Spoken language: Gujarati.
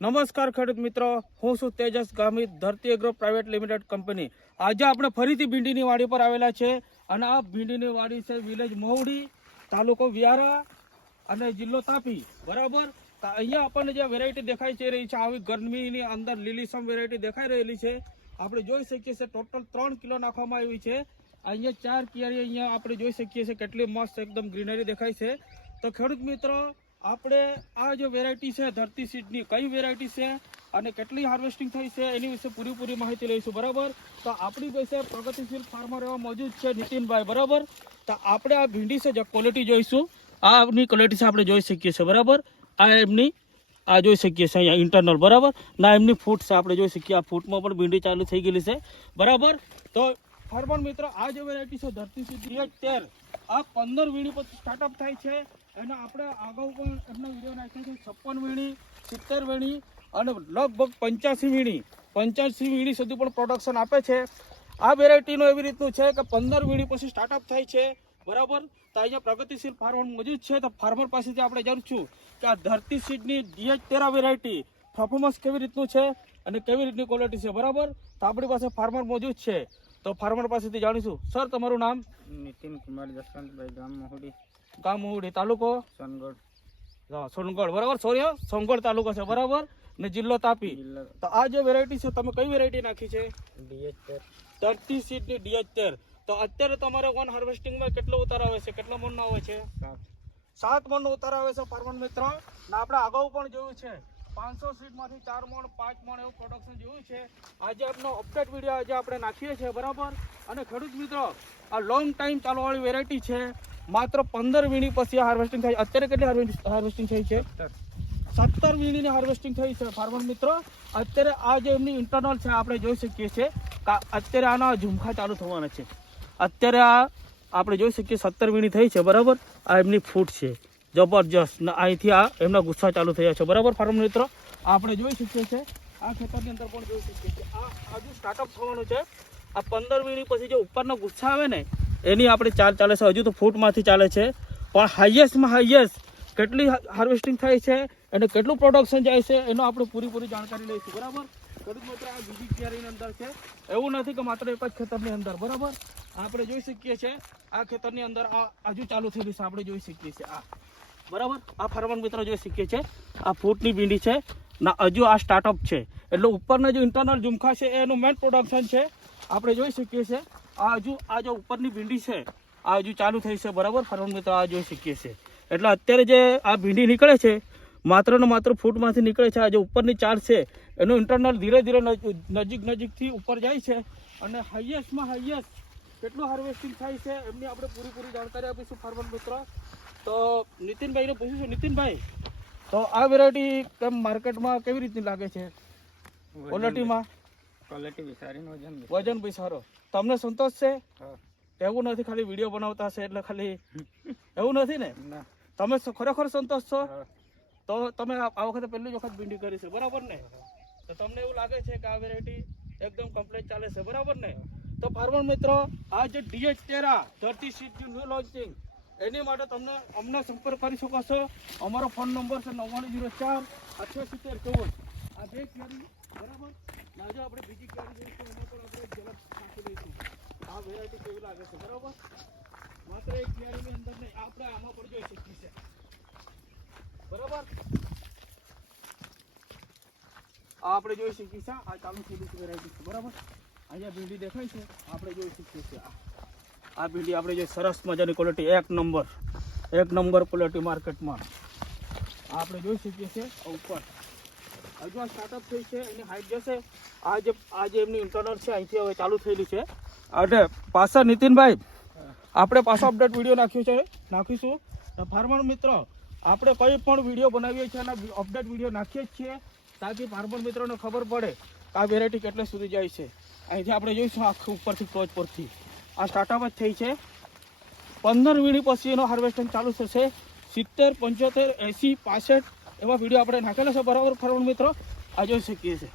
નમસ્કાર ખેડૂત મિત્રો. હું છું તેજસ ગામિત, ધરતી એગ્રો પ્રાઇવેટ લિમિટેડ કંપની આજે આપણે ફરીથી ભીંડીની વાડી પર આવેલા છે અને આ ભીંડીની વાડી છે વિલેજ મહુડી તાલુકો વ્યારા અને જિલ્લો તાપી. બરાબર? અહીંયા આપણને જે વેરાયટી દેખાય છે રહી છે. આવી ગરમીની અંદર લીલીસમ વેરાયટી દેખાઈ રહેલી છે. આપણે જોઈ શકીએ છીએ ટોટલ ત્રણ કિલો નાખવામાં આવી છે. અહીંયા ચાર કિયારી અહીંયા આપણે જોઈ શકીએ છીએ કેટલી મસ્ત એકદમ ગ્રીનરી દેખાય છે. તો ખેડૂત મિત્રો આપણે આ જે વેરાયટી છે, ધરતી સીડની કઈ વેરાયટી છે અને કેટલી હાર્વેસ્ટિંગ થઈ છે, એની વિશે પૂરેપૂરી માહિતી લઈશું, બરાબર? તો આપણી પાસે પ્રગતિશીલ ફાર્મર એવા મોજૂદ છે નીતિનભાઈ, બરાબર? તો આપણે આ ભીંડી છે, જે ક્વોલિટી જોઈશું, આની ક્વોલિટી છે આપણે જોઈ શકીએ છીએ, બરાબર? આ એમની, આ જોઈ શકીએ છીએ અહીંયા ઇન્ટરનલ બરાબર? ના, એમની ફૂટ છે, આપણે જોઈ શકીએ, આ ફૂટમાં પણ ભીંડી ચાલુ થઈ ગયેલી છે, બરાબર? તો ફાર્મર મિત્રો, આ જે વેરાયટી છે, ધરતી સીધી તેર, આ પંદર વીણી પછી સ્ટાર્ટઅપ થાય છે અને આપણે અગાઉ પણ એમનો વીડિયો નાખ્યો છે, છપ્પન વીણી, સિત્તેર વીણી અને લગભગ પંચ્યાસી વીણી. પંચ્યાસી વીણી સુધી પણ પ્રોડક્શન આપે છે. આ વેરાયટીનું એવી રીતનું છે કે પંદર વીણી પછી સ્ટાર્ટઅપ થાય છે. બરાબર? તો અહીંયા પ્રગતિશીલ ફાર્મર મોજૂદ છે. તો ફાર્મર પાસેથી આપણે જાણીશું કે આ ધરતી સીડની ડીએચ તેરા વેરાયટી પરફોર્મન્સ કેવી રીતનું છે અને કેવી રીતની ક્વોલિટી છે. બરાબર? તો આપણી પાસે ફાર્મર મોજૂદ છે. તો ફાર્મર પાસેથી જાણીશું. સર તમારું નામ? નીતિન કુમાર જસવંતભાઈ, ગામ મહુડી. ગામ ઉડી તાલુકો? સોનગઢ. હા, સોનગઢ બરાબર? સોરી સોનગઢ તાલુકો છે બરાબર? ને જિલ્લો તાપી. તો આ જે વેરાયટી છે તમે કઈ વેરાયટી નાખી છે? ડીએચ ધરતી સીટની ડીએચતેર તો અત્યારે તમારે વન હાર્વેસ્ટિંગમાં કેટલો ઉતાર આવે છે? કેટલા મણનો આવે છે? સાત. મણનો ઉતાર આવે છે પરમણ મિત્ર. ને આપણે અગાઉ પણ જોયું છે પાંચસો સીટમાંથી ચાર મણ પાંચ મણ એવું પ્રોડક્શન જોયું છે. આજે આપનો અપડેટ વીડિયો આજે આપણે નાખીએ છીએ બરાબર? અને ખેડૂત મિત્રો આ લોંગ ટાઈમ ચાલવાવાળી વેરાયટી છે. માત્ર પંદર વીણી પછી હાર્વેસ્ટિંગ થાય અત્યારે કેટલી હાર્વેસ્ટિંગ થઈ છે? સત્તર. વીણીની હાર્વેસ્ટિંગ થઈ છે ફાર્મર મિત્રો. અત્યારે આ જે એમની ઇન્ટરનલ છે આપણે જોઈ શકીએ છીએ અત્યારે આના ઝુમખા ચાલુ થવાના છે. અત્યારે આ આપણે જોઈ શકીએ સત્તર વીણી થઈ છે બરાબર? આ એમની ફૂટ છે. જબરજસ્ત. અહીંથી આ એમના ગુસ્સા ચાલુ થયા છે. બરાબર ફાર્મર મિત્રો? આપણે જોઈ શકીએ છીએ આ ખેતરની અંદર પણ જોઈ શકીએ છીએ. આ હજુ સ્ટાર્ટઅપ થવાનું છે આ પંદર વીણી પછી જે ઉપરના ગુસ્સા આવે ને એની આપણે ચાલ ચાલે છે, હજુ તો ફૂટમાંથી ચાલે છે. પણ હાઈએસ્ટમાં હાઈએસ્ટ કેટલી હાર્વેસ્ટિંગ થાય છે અને કેટલું પ્રોડક્શન જાય છે, એનો આપણે પૂરી પૂરી જાણકારી લઈશું. બરાબર? ખેડૂત મિત્ર, આ બીજી ક્યારીની અંદર છે. એવું નથી કે માત્ર એક જ ખેતરની અંદર, બરાબર? આપણે જોઈ શકીએ છીએ, આ ખેતરની અંદર આ હજુ ચાલુ થયેલી છે. આપણે જોઈ શકીએ છીએ આ. બરાબર? આ ફરવાન મિત્રો જોઈ શકીએ છીએ. આ ફૂટની ભીંડી છે. ના, હજુ આ સ્ટાર્ટઅપ છે. એટલે ઉપરના જે ઇન્ટરનલ ઝુમખા છે, એનું મેન પ્રોડક્શન છે. આપણે જોઈ શકીએ છીએ. આ હજુ આ જે ઉપરની ભીંડી છે આ હજુ ચાલુ થઈ છે બરાબર? ફરવાનું મિત્રો આ જોઈ શકીએ છીએ. એટલે અત્યારે જે આ ભીંડી નીકળે છે માત્ર ને માત્ર ફૂટમાંથી નીકળે છે આ જે ઉપરની ચાર છે એનું ઇન્ટરનલ ધીરે ધીરે નજીક નજીકથી ઉપર જાય છે અને હાઈએસ્ટમાં હાઈએસ્ટ કેટલું હાર્વેસ્ટિંગ થાય છે એમની આપણે પૂરી પૂરી જાણકારી આપીશું ફાર્મર મિત્ર. તો નીતિનભાઈને પૂછીશું નીતિનભાઈ તો આ વેરાયટી કેમ માર્કેટમાં કેવી રીતની લાગે છે? ક્વોલિટીમાં ક્વોલિટી વિચારીને વજન વજન બી સારો. તમને સંતોષ છે. એવું નથી ખાલી વીડિયો બનાવતા હશે એટલે ખાલી એવું નથી ને? તમે ખરેખર સંતોષ છો? તો તમે આ વખતે પહેલી જ વખત ભીંડી કરી છે બરાબર ને? તો તમને એવું લાગે છે કે આ વેરાયટી એકદમ કમ્પ્લીટ ચાલે છે બરાબર ને? તો ફાર્મર મિત્રો આ જે ડીએચ તેરા ધરતી સીટ ન્યુ લોન્ચિંગ એની માટે તમને અમને સંપર્ક કરી શકો છો. અમારો ફોન નંબર છે નવ્વાણું જીરો ચાર અઠ્યાસીતેર ચૌદ. આ બે કેરી બરાબર? ના, જો આપણે બીજી કેરી જોઈશું એમાં પણ આપણે ઝલક નાખી દઈશું આ વેરાયટી કેવી લાગે છે, બરાબર? માત્ર એક કેરીની અંદર નહીં, આપણે આમાં પણ જોઈ શકીએ છીએ. બરાબર? આ આપણે જોઈ શકીએ છીએ, આ ચાલુ થયેલી છે વેરાયટી છે, બરાબર? અહીંયા ભીંડી દેખાય છે, આપણે જોઈ શકીએ છીએ આ. ભીંડી આપણે જે સરસ મજાની ક્વોલિટી એક નંબર એક નંબર ક્વોલિટી માર્કેટમાં આપણે જોઈ શકીએ છીએ ઉપર. હજુ આ સ્ટાર્ટઅપ થઈ છે એની હાઈટ જશે. આ જે આ જે એમની ઇન્ટરનલ છે, અહીંથી હવે ચાલુ થયેલી છે. અને પાછા નીતિનભાઈ, આપણે પાછો અપડેટ વીડિયો નાખ્યો છે. નાખીશું. ફાર્મર મિત્રો, આપણે કંઈ પણ વીડિયો બનાવીએ છીએ અને અપડેટ વીડિયો નાખીએ જ છીએ, તાકી ફાર્મર મિત્રોને ખબર પડે કે આ વેરાયટી કેટલે સુધી જાય છે. અહીંથી આપણે જોઈશું આખું ઉપરથી, ટોચ પરથી. આ સ્ટાર્ટઅપ જ થઈ છે. પંદર વીણી પછી એનો હાર્વેસ્ટિંગ ચાલુ થશે. સિત્તેર, પંચોતેર, એંસી, પાસઠ એવા વીડિયો આપણે નાખેલા છે બરાબર ફાર્મર મિત્રો? આ જોઈ શકીએ છીએ